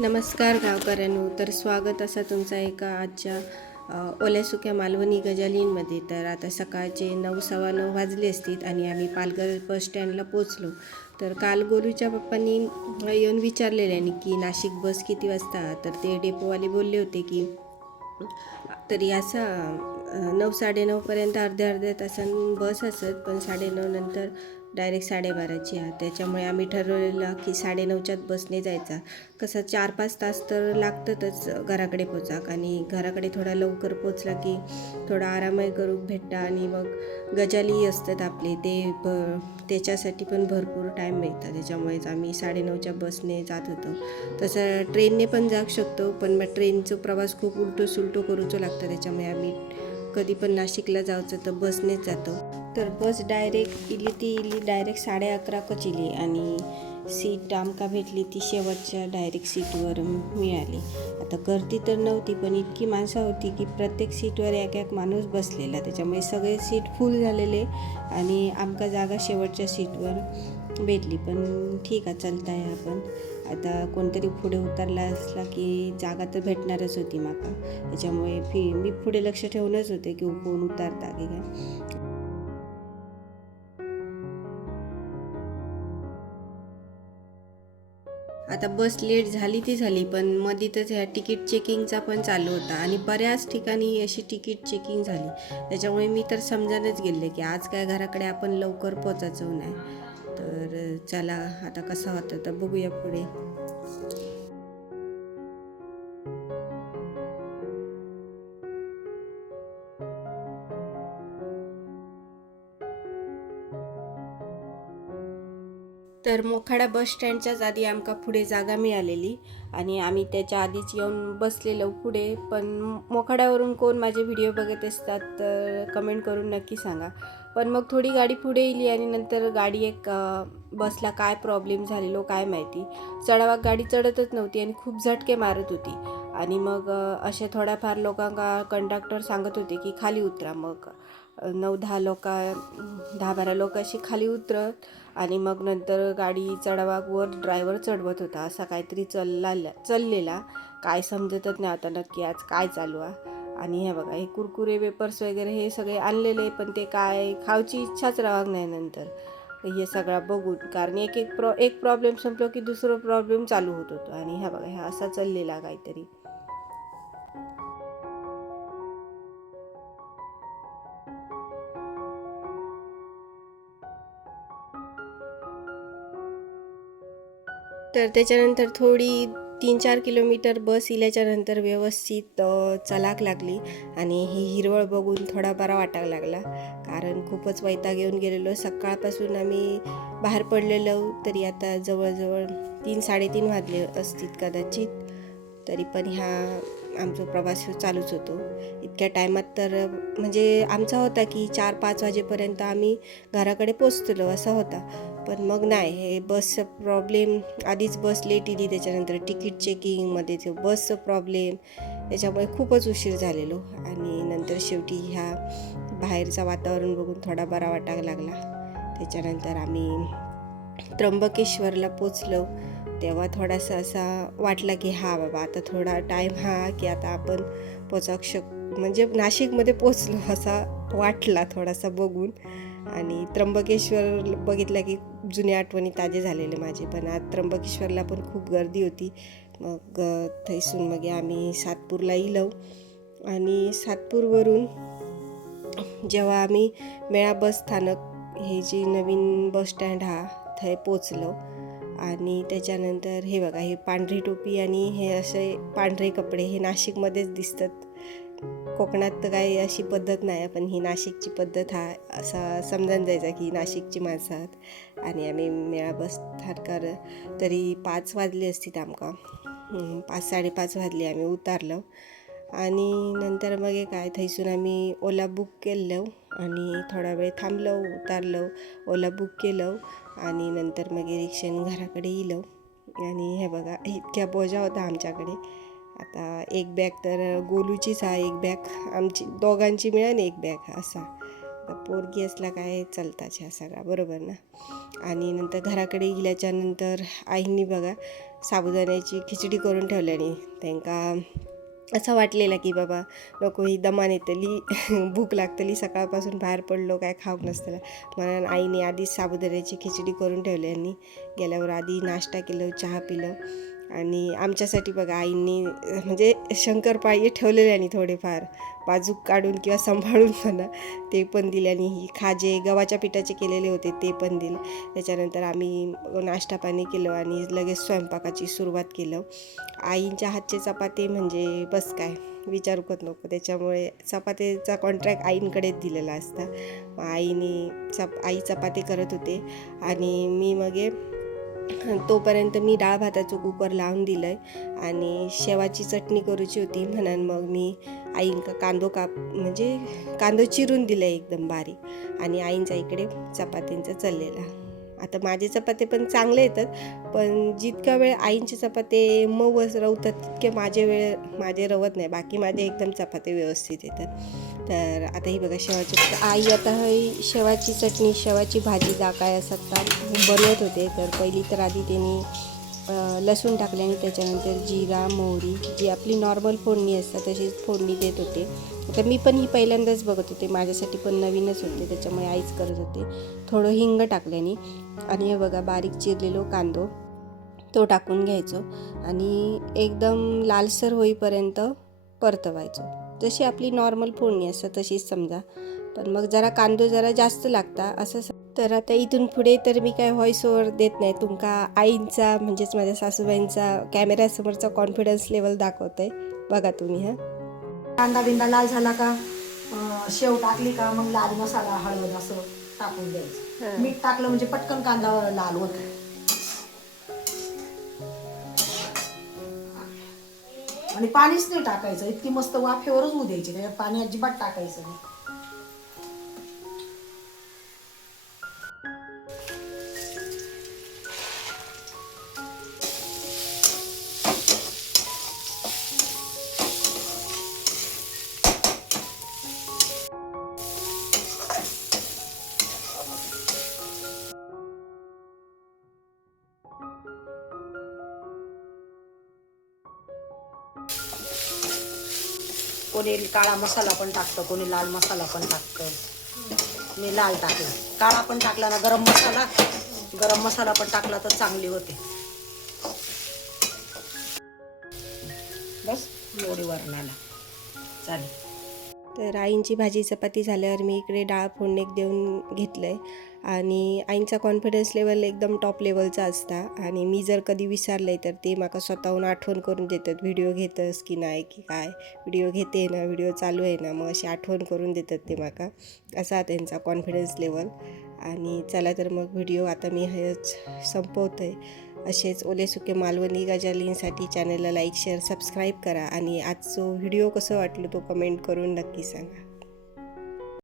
नमस्कार गावकऱ्यांनो, तर स्वागत असा तुमचा एका आजच्या ओल्या सुक्या मालवणी गजालींमध्ये. तर आता सकाळचे 9:15 वाजले असतील आणि आम्ही पालघर बस स्टँडला पोचलो. तर काल गोलूच्या पप्पांनी येऊन विचारलेल्याने की नाशिक बस किती वाजता. तर ते डेपोवाले बोलले होते की तरी असा 9-9:30पर्यंत अर्ध्या तासांनी बस असत, पण 9:30 नंतर डायरेक्ट 12:30ची आहे. त्याच्यामुळे आम्ही ठरवलेलं की 9:30च्याच बसने जायचा. कसं 4-5 तास तर लागतातच घराकडे पोचाक, आणि घराकडे थोडा लवकर पोचला की थोडा आरामही करू भेटता, आणि मग गजाली असतात आपले त्याच्यासाठी पण भरपूर टाईम मिळतात. त्याच्यामुळेच आम्ही 9:30च्या बसने जात होतो. तसं ट्रेनने पण जाऊ शकतो, पण मग ट्रेनचा प्रवास खूप उलटो सुलटो करूचो लागतं. त्याच्यामुळे आम्ही कधी पण नाशिकला जायचं तर बसनेच जातो. तर बस डायरेक्ट इली डायरेक्ट 11:30 इली, आणि सीट आमका भेटली ती शेवटच्या डायरेक्ट सीटवर मिळाली. आता गर्दी तर नव्हती, पण इतकी माणसं होती की प्रत्येक सीटवर एक माणूस बसलेला. त्याच्यामुळे सगळे सीट फुल झालेले आणि आमका जागा शेवटच्या सीटवर भेटली. पण ठीक आहे, चालता आहे आपण. आता कोणतरी पुढे उतरला असला की जागा तर भेटणारच होती माका. त्याच्यामुळे मी पुढे लक्ष ठेवूनच होते की कोण उतरता की काय. आता बस लेट झाली ती झाली, पण मधीतच ह्या तिकीट चेकिंगचा पण चालू होता आणि बऱ्याच ठिकाणी अशी तिकीट चेकिंग झाली. त्याच्यामुळे मी तर समजानच गेले की आज काय घराकडे आपण लवकर पोचायचो नाही. तर चला आता कसं होतं तर बघूया पुढे. तर मोखाडा बस स्टँडच्याच आधी आमका पुढे जागा मिळालेली आणि आम्ही त्याच्या आधीच येऊन बसलेलो पुढे. पण मोखाड्यावरून कोण माझे व्हिडिओ बघत असतात तर कमेंट करून नक्की सांगा. पण मग थोडी गाडी पुढे येली आणि नंतर गाडी बसला काय प्रॉब्लेम झालेलो काय माहिती, चढावाक गाडी चढतच नव्हती आणि खूप झटके मारत होती. आणि मग असे थोड्याफार लोकांना कंडक्टर सांगत होते की खाली उतरा. मग 10-12 लोक अशी खाली उतरत आणि मग नंतर गाडी चढावावर ड्रायव्हर चढवत होता. असा काहीतरी चाललेला काय समजतच नाही आता नक्की आज काय चालू आहे. आणि हे बघा, हे कुरकुरे वेपर्स वगैरे हे सगळे आणलेले, पण ते काय खाऊची इच्छाच राहत नाही नंतर हे सगळं बघून. कारण एक प्रॉब्लेम संपलो की दुसरं प्रॉब्लेम चालू होत होतो. आणि हा बघा, हा असा चाललेला काहीतरी. तर त्याच्यानंतर थोडी 3-4 किलोमीटर बस इल्याच्यानंतर व्यवस्थित चलाक लागली आणि ही हिरवळ बघून थोडा बरा वाटायला लागला. कारण खूपच वैताग घेऊन गेलेलो. सकाळपासून आम्ही बाहेर पडलेलो तरी आता जवळजवळ 3-3:30 वाजले असतील कदाचित. तरी पण आमचा प्रवास चालूच होतो. इतक्या टायमात तर म्हणजे आमचा होता की 4-5 वाजेपर्यंत आम्ही घराकडे पोचतलो असा होता. पण मग नाही, हे बसचं प्रॉब्लेम, आधीच बस लेट इली, त्याच्यानंतर तिकीट चेकिंगमध्ये ते बसचं प्रॉब्लेम, त्याच्यामुळे खूपच उशीर झालेलो. आणि नंतर शेवटी बाहेरचं वातावरण बघून थोडा बरा वाटायला लागला. त्याच्यानंतर आम्ही त्र्यंबकेश्वरला पोचलो. तेव्हा थोडासा असा वाटला की बाबा आता थोडा टाईम की आता आपण म्हणजे नाशिकमध्ये पोचलो असा वाटला थोडासा बघून. आणि त्र्यंबकेश्वर बघितलं की जुन्या आठवणी ताजे झालेले माझे. पण आज त्र्यंबकेश्वरला पण खूप गर्दी होती. मग थैसून मग आम्ही सातपूरला इलो. आणि सातपूरवरून जेव्हा आम्ही मेळा बस स्थानक, हे जी नवीन बस स्टँड थंय पोचलो. आणि त्याच्यानंतर हे बघा, हे पांढरी टोपी आणि हे असे पांढरे कपडे हे नाशिकमध्येच दिसतात. कोकणात तर काही अशी पद्धत नाही, पण ही नाशिकची पद्धत असा समजून जायचा की नाशिकची माणसं आहात. आणि आम्ही मेळा बस स्थानकार तरी 5 वाजले असतील आमका. 5-5:30 वाजले आम्ही उतारलो. आणि नंतर मग काय थैसून आम्ही ओला बुक केलं आणि थोडा वेळ थांबलो, उतारलो, ओला बुक केलं आणि नंतर मग रिक्षाने घराकडे इलो. आणि हे बघा, इतक्या बोजा होता आमच्याकडे. आता एक बॅग तर गोलूचीच एक बॅग आमची दोघांची मिळून एक बॅग असा. पोरगी असला काय चालताच ह्या सगळा, बरोबर ना. आणि नंतर घराकडे गेल्याच्यानंतर आईंनी बघा साबुदाण्याची खिचडी करून ठेवल्यानी तांकां असं वाटलेलं की बाबा नको ही दमान येतली भूक लागतली सकाळपासून बाहेर पडलो काय खाऊक नसतलं म्हणून आईने आधीच साबुदाण्याची खिचडी करून ठेवल्यानी गेल्यावर आधी नाश्ता केलं चहा पिलं आणि आमच्यासाठी बघा आईंनी म्हणजे शंकरपाळी ठेवलेले आणि थोडेफार बाजूक काढून किंवा सांभाळून म्हणा ते पण दिले आणि ही खाजे गव्हाच्या पिठाचे केलेले होते ते पण दिले. त्याच्यानंतर आम्ही नाश्ता पाणी केलं आणि लगेच स्वयंपाकाची सुरुवात केलं. आईंच्या हातचे चपाती म्हणजे बस काय विचारूकच नको. त्याच्यामुळे चपातीचा कॉन्ट्रॅक्ट आईंकडेच दिलेला असता. आई चपाती करत होते आणि मी मग तोपर्यंत मी डाळ भाताचं कुकर लावून दिलं आहे आणि शेवाची चटणी करूची होती म्हणून मग मी आईंका म्हणजे कांदो चिरून दिला एकदम बारीक आणि आईंचा इकडे चपातींचा चाललेला. आता माझे चपाते पण चांगले येतात पण जितका वेळ आईंचे चपाते मऊ रवतात तितके माझे रवत नाही. बाकी माझे एकदम चपाते व्यवस्थित येतात. तर आता ही बघा आई आता ही शेवाची चटणी शेवाची भाजी काय असतात बनवत होते. तर पहिली तर आधी त्यांनी लसूण टाकले आणि त्याच्यानंतर जिरा मोहरी जी आपली नॉर्मल फोडणी असतात तशीच फोडणी देत होते. तर मी पण ही पहिल्यांदाच बघत होते माझ्यासाठी पण नवीनच होते त्याच्यामुळे आईच करत होते. थोडं हिंग टाकल्याने आणि हे बघा बारीक चिरलेलो कांदो तो टाकून घ्यायचो आणि एकदम लालसर होईपर्यंत परतवायचो. जशी आपली नॉर्मल फोडणी असतं तशीच समजा पण मग जरा कांदो जरा जास्त लागता असं. तर आता इथून पुढे तर मी काय व्हॉइस ओव्हर देत नाही तुमका आईंचा म्हणजेच माझ्या सासूबाईंचा कॅमेऱ्यासमोरचा कॉन्फिडन्स लेवल दाखवत आहे बघा तुम्ही. कांदा बिंदा लाल झाला का शेव टाकली का मग लाल मसाला हळद असं टाकून द्यायचं. मीठ टाकलं म्हणजे पटकन कांदा लाल होतो. आणि पाणीच नाही टाकायचं इतकी मस्त वाफेवरच होऊ द्यायची त्याच्यात पाणी अजिबात टाकायचं नाही. कोणी काळा मसाला पण टाकतं कोणी लाल मसाला पण टाकतं. मी लाल टाकला. काळा पण टाकला ना गरम मसाला पण टाकला तर चांगली होते. बस एवढी वरणाला चालेल. तर आईंची भाजी चपाती झाल्यावर मी इकडे डाळ फोडणी देऊन घेतलं आहे आणि आईंचा कॉन्फिडन्स लेवल एकदम टॉप लेवलचा असता आणि मी जर कधी विसरले तर ते माका स्वतःहून आठवण करून देतात व्हिडिओ घेतस की नाही की काय व्हिडिओ घेते ना व्हिडिओ चालू आहे ना मग अशी आठवण करून देतात ते माका असा त्यांचा कॉन्फिडन्स लेवल. आणि चला तर मग व्हिडिओ आता मी हेच संपवतो आहे. असेच ओले सुके मालवणी गजालींसाठी चॅनलला लाईक शेअर सबस्क्राईब करा आणि आजचा व्हिडिओ कसं वाटलं तो कमेंट करून नक्की सांगा.